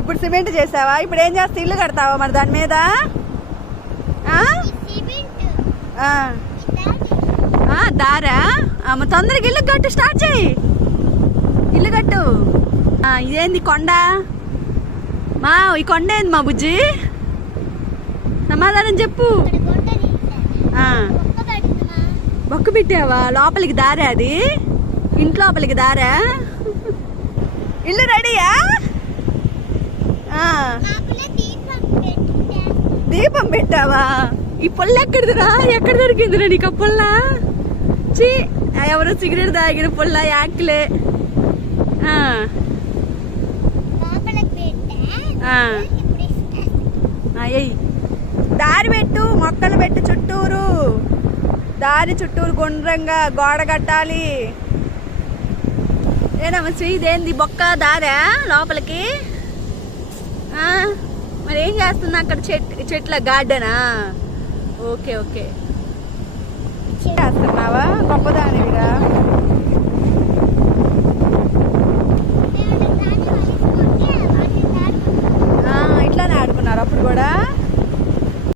ఇప్పుడు సిమెంట్ చేసావా? ఇప్పుడు ఏం చేస్తా? ఇల్లు కడతావా మరి దాని మీద? దారా తొందరగా ఇల్లు కట్టు, స్టార్ట్ చేయి, ఇల్లు కట్టు. ఇదేంది కొండ? ఈ కొండ ఏంది మా బుజ్జి? సమాధానం చెప్పు. బొక్క పెట్టావా? లోపలికి దారా అది? ఇంట్లోపలికి దారా? ఇల్లు రెడీయా? దీపం పెట్టావా? ఈ పుల్ల ఎక్కడిదిరా? ఎక్కడ దొరికిందిరా నీకు ఆ పుల్ల? చీ, ఎవరో సిగరెట్ తాగిన పుల్ల, యాక్లే. దారి పెట్టు, మొక్కలు పెట్టు చుట్టూరు, దారి చుట్టూరు గుండ్రంగా గోడ కట్టాలి. ఏనమ్మా ఇదేంది బొక్క దారా లోపలికి? మరి ఏం చేస్తున్నా అక్కడ? చెట్ల గార్డెనా? ఓకే ఓకే చేస్తున్నావా? గొప్పదాని